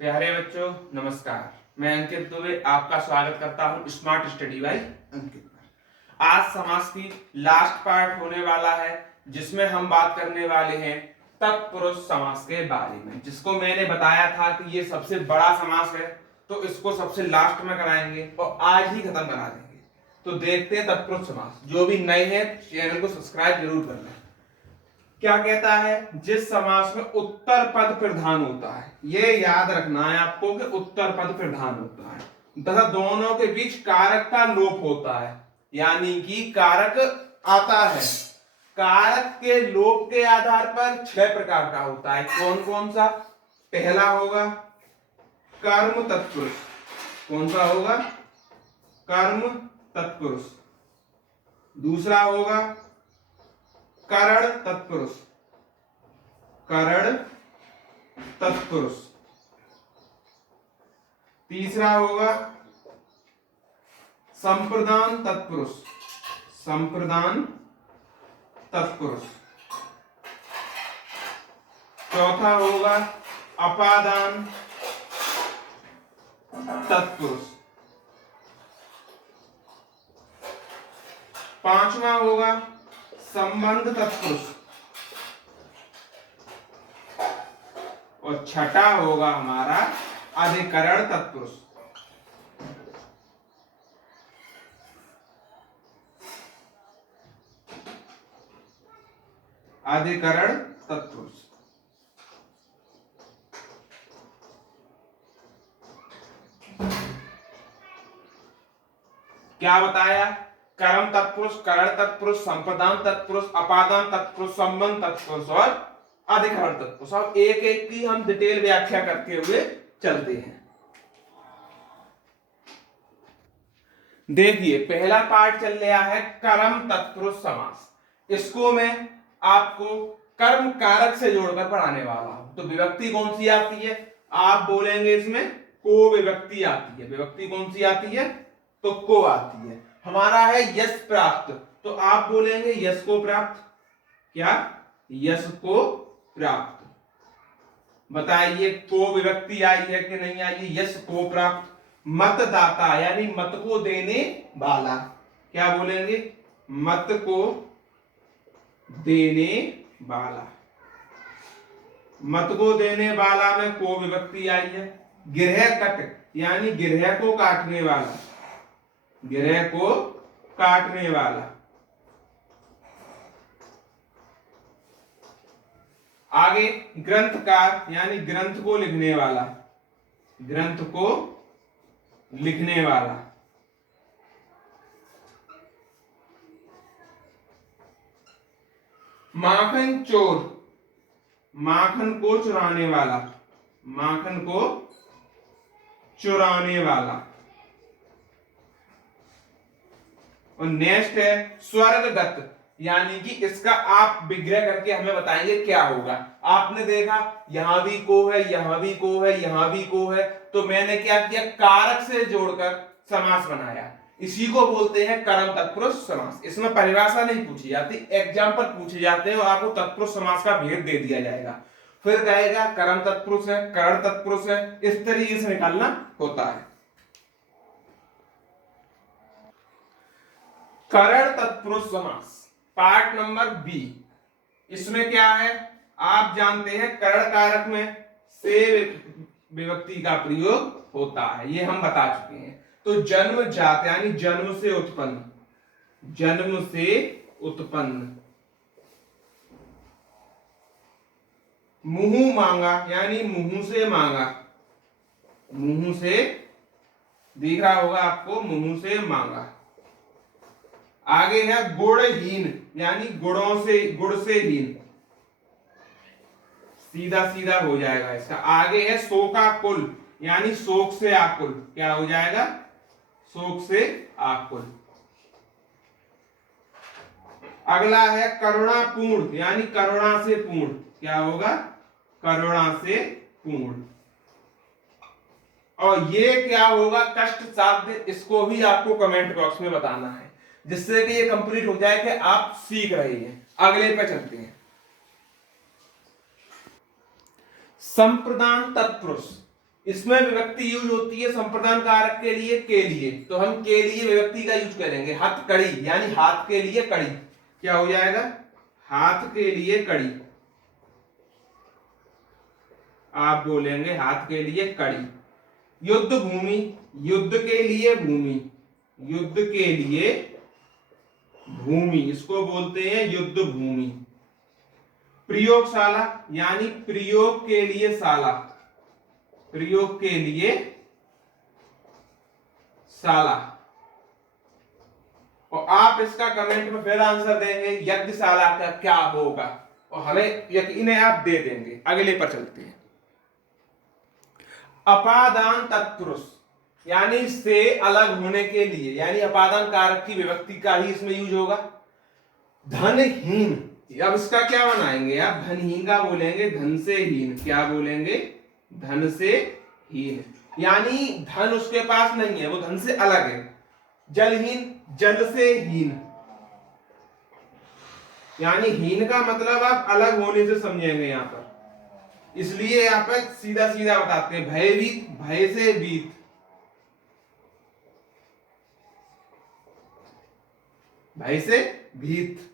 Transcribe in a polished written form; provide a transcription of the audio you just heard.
प्यारे बच्चों नमस्कार। मैं अंकित दुबे आपका स्वागत करता हूं स्मार्ट स्टडी बाय अंकित पर। आज समास की लास्ट पार्ट होने वाला है जिसमें हम बात करने वाले हैं तत्पुरुष समास के बारे में, जिसको मैंने बताया था कि ये सबसे बड़ा समास है तो इसको सबसे लास्ट में कराएंगे और आज ही खत्म करा देंगे। तो देखते हैं तत्पुरुष समास। जो भी नए हैं चैनल को सब्सक्राइब जरूर करना। क्या कहता है? जिस समास में उत्तर पद प्रधान होता है, ये याद रखना है आपको कि उत्तर पद प्रधान होता है तथा दोनों के बीच कारक का लोप होता है, यानी कि कारक आता है। कारक के लोप के आधार पर 6 प्रकार का होता है। कौन कौन सा? पहला होगा कर्म तत्पुरुष। कौन सा होगा? कर्म तत्पुरुष। दूसरा होगा करण तत्पुरुष। करण तत्पुरुष। तीसरा होगा संप्रदान तत्पुरुष। संप्रदान तत्पुरुष। चौथा होगा अपादान तत्पुरुष। पांचवा होगा संबंध तत्पुरुष और छठा होगा हमारा अधिकरण तत्पुरुष। अधिकरण तत्पुरुष। क्या बताया? कर्म तत्पुरुष, करण तत्पुरुष, संप्रदान तत्पुरुष, अपादान तत्पुरुष, संबंध तत्पुरुष और अधिकरण तत्पुरुष। अब एक एक की हम डिटेल व्याख्या करते हुए चलते हैं। देखिए पहला पार्ट चल रहा है कर्म तत्पुरुष समास। इसको मैं आपको कर्म कारक से जोड़कर पढ़ाने वाला हूं। तो विभक्ति कौन सी आती है? आप बोलेंगे इसमें को विभक्ति आती है। विभक्ति कौन सी आती है? तो को आती है। हमारा है यश प्राप्त, तो आप बोलेंगे यश को प्राप्त। क्या? यश को प्राप्त। बताइए को विभक्ति आई है कि नहीं आई है? यश को प्राप्त। मतदाता यानी मत को देने वाला। क्या बोलेंगे? मत को देने वाला। मत को देने वाला में को विभक्ति आई है। गिरह कट यानी गिरह को काटने वाला। गिरह को काटने वाला। आगे ग्रंथकार यानी ग्रंथ को लिखने वाला। ग्रंथ को लिखने वाला। माखन चोर, माखन को चुराने वाला। माखन को चुराने वाला। और नेक्स्ट है स्वर्गगत, यानी कि इसका आप विग्रह करके हमें बताएंगे क्या होगा। आपने देखा यहां भी को है, यहां भी को है, यहां भी को है, तो मैंने क्या किया? कारक से जोड़कर समास बनाया। इसी को बोलते हैं कर्म तत्पुरुष समास। इसमें परिभाषा नहीं पूछी जाती, एग्जाम्पल पूछे जाते हैं और आपको तत्पुरुष समास का भेद दे दिया जाएगा। फिर कहेगा कर्म तत्पुरुष है, करण तत्पुरुष है, इस तरीके से निकालना होता है। करण तत्पुरुष समास पार्ट नंबर बी। इसमें क्या है? आप जानते हैं करण कारक में से विभक्ति का प्रयोग होता है, ये हम बता चुके हैं। तो जन्म जात यानी जन्म से उत्पन्न। जन्म से उत्पन्न। मुंह मांगा यानी मुंह से मांगा। मुंह से, दिख रहा होगा आपको, मुंह से मांगा। आगे है गुणहीन यानी गुणों से, गुण से हीन। सीधा सीधा हो जाएगा इसका। आगे है शोकाकुल यानी शोक से आकुल। क्या हो जाएगा? शोक से आकुल। अगला है करुणापूर्ण यानी करुणा से पूर्ण। क्या होगा? करुणा से पूर्ण। और ये क्या होगा? कष्ट साध्य। इसको भी आपको कमेंट बॉक्स में बताना है, जिससे कि ये कंप्लीट हो जाए कि आप सीख रहे हैं। अगले पे चलते हैं। संप्रदान तत्पुरुष। इसमें विभक्ति यूज होती है संप्रदान कारक के लिए, के लिए, तो हम के लिए विभक्ति का यूज करेंगे। हथकड़ी यानी हाथ के लिए कड़ी, क्या हो जाएगा? हाथ के लिए कड़ी। आप बोलेंगे हाथ के लिए कड़ी। युद्ध भूमि, युद्ध के लिए भूमि, युद्ध के लिए भूमि, इसको बोलते हैं युद्ध भूमि। प्रयोगशाला यानी प्रयोग के लिए शाला, प्रयोग के लिए शाला। और आप इसका कमेंट में फिर आंसर देंगे यज्ञशाला का क्या होगा, और हमें यकीन है आप दे देंगे। अगले पर चलते हैं। अपादान तत्पुरुष यानी से अलग होने के लिए, यानी अपादान कारक की विभक्ति का ही इसमें यूज होगा। धनहीन, अब इसका क्या बनाएंगे आप? धनहीन का बोलेंगे धन से हीन, क्या बोलेंगे? धन से हीन, यानी धन उसके पास नहीं है, वो धन से अलग है। जलहीन, जल से हीन, यानी हीन का मतलब आप अलग होने से समझेंगे यहां पर, इसलिए यहां पर सीधा सीधा बताते हैं। भयभीत, भय से भीत, भय से भीत।